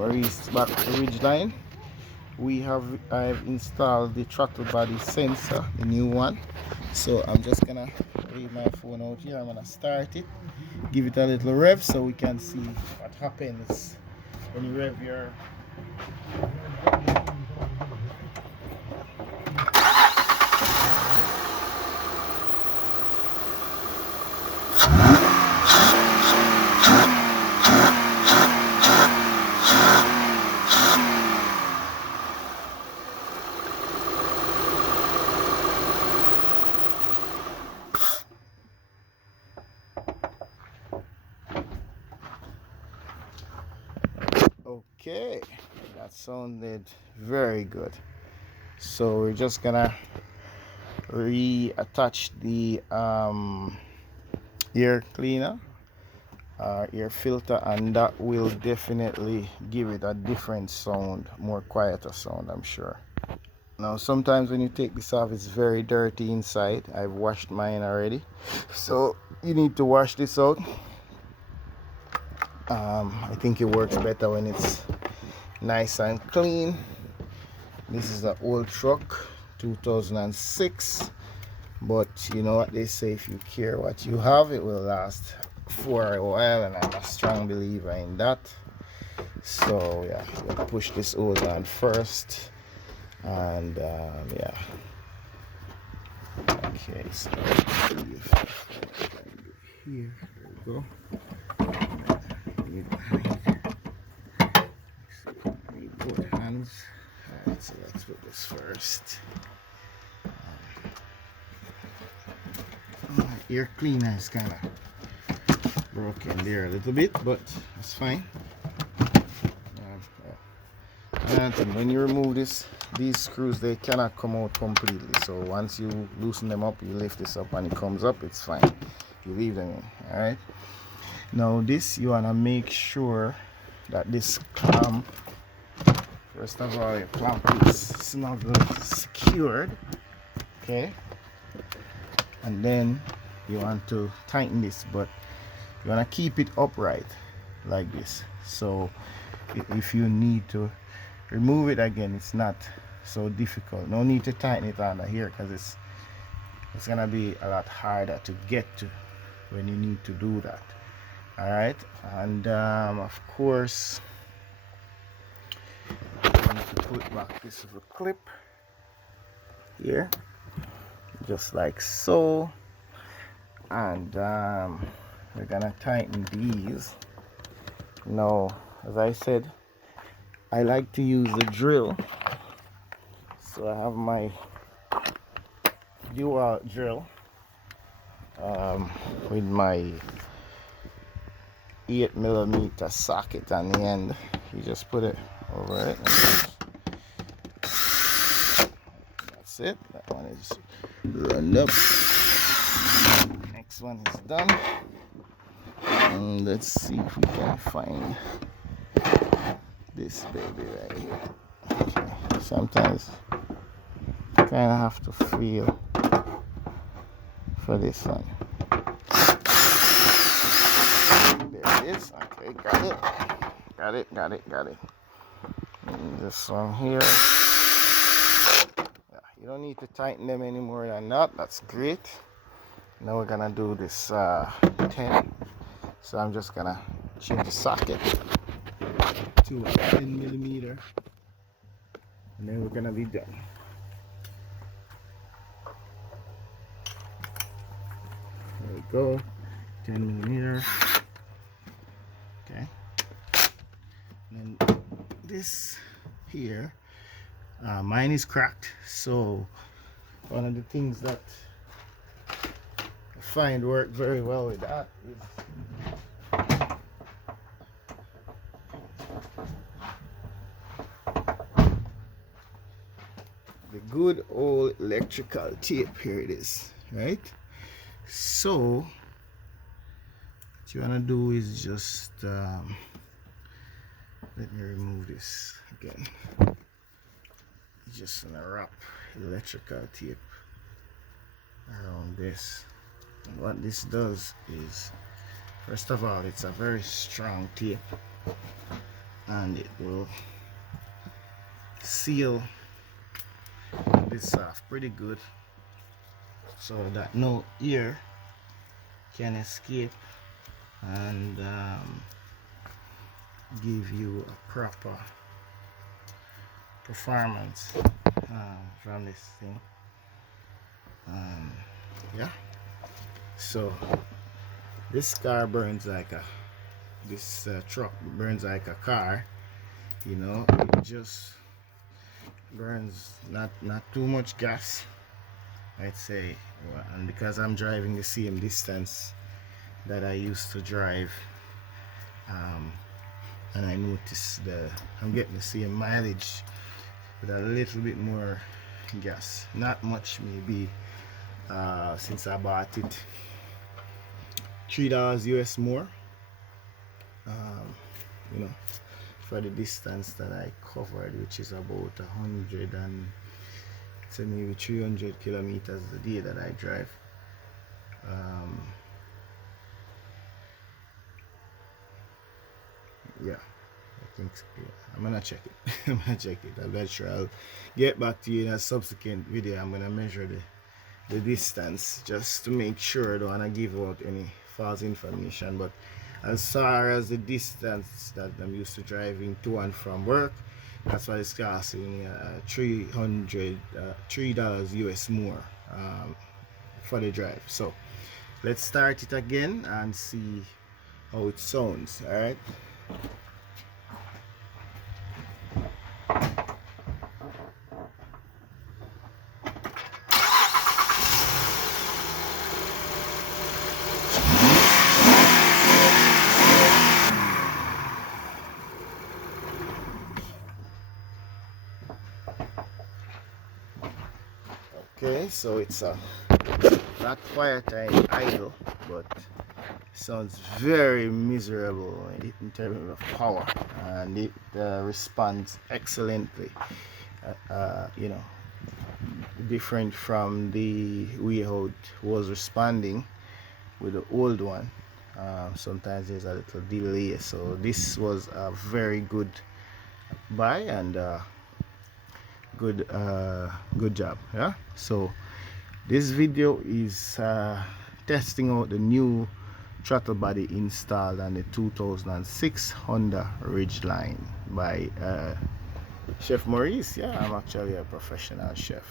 Maurice back to Ridgeline. I've installed the throttle body sensor, the new one. So I'm just gonna leave my phone out here. I'm gonna start it, give it a little rev so we can see what happens when you rev your. Okay, that sounded very good. So we're just gonna reattach the air cleaner, air filter, and that will definitely give it a different sound, more quieter sound, I'm sure. Now sometimes when you take this off, it's very dirty inside. I've washed mine already, so you need to wash this out. I think it works better when it's nice and clean. This is an old truck, 2006, but you know what they say, if you care what you have, it will last for a while, and I'm a strong believer in that. So yeah, we'll push this hose on first, and yeah. Okay, so here we go. Need both hands. Alright, so let's put this first. Air cleaner is kind of broken there a little bit, but it's fine. And when you remove these screws, they cannot come out completely. So once you loosen them up, you lift this up and it comes up, it's fine. You leave them in. Alright. Now this, you wanna make sure that this clamp, first of all, your clamp is snugly secured. Okay. And then you want to tighten this, but you want to keep it upright like this. So if you need to remove it again, it's not so difficult. No need to tighten it under here, because it's gonna be a lot harder to get to when you need to do that. All right, and of course you need to put back this little clip here, just like so, and we're gonna tighten these. Now, as I said, I like to use the drill, so I have my dual drill with my 8mm socket on the end. You just put it over it, and that's it. That one is run up. Next one is done, and let's see if we can find this baby right here. Okay. Sometimes you kind of have to feel for this one. There it is. Okay, got it. And this one here. Yeah, you don't need to tighten them any more than that. That's great. Now we're gonna do this 10. So I'm just gonna change the socket to a 10mm, and then we're gonna be done. There we go, 10mm. Okay, and then this here, mine is cracked, so one of the things that I find work very well with that is the good old electrical tape. Here it is, right? So what you want to do is just let me remove this again. You just want to wrap electrical tape around this, and what this does is, first of all, it's a very strong tape, and it will seal this off pretty good so that no air can escape, and give you a proper performance from this thing. Yeah, so this car burns like a truck burns like a car, you know. It just burns not too much gas, I'd say. And because I'm driving the same distance that I used to drive, and I notice I'm getting the same mileage with a little bit more gas, not much maybe, since I bought it $3 US more, you know, for the distance that I covered, which is about 100 and say maybe 300 kilometers a day that I drive. Yeah, I think so. Yeah. I'm gonna check it. I'm gonna check it. I'm not sure. I'll get back to you in a subsequent video. I'm gonna measure the distance just to make sure I don't wanna give out any false information. But as far as the distance that I'm used to driving to and from work, that's why it's costing $3 US more for the drive. So let's start it again and see how it sounds. All right. Okay, so it's not quiet and idle, but sounds very miserable in terms of power, and it responds excellently. You know, different from the way how it was responding with the old one. Sometimes there's a little delay, so this was a very good buy, and good job. Yeah, so this video is testing out the new throttle body installed on the 2006 Honda Ridgeline by Chef Maurice. Yeah, I'm actually a professional chef.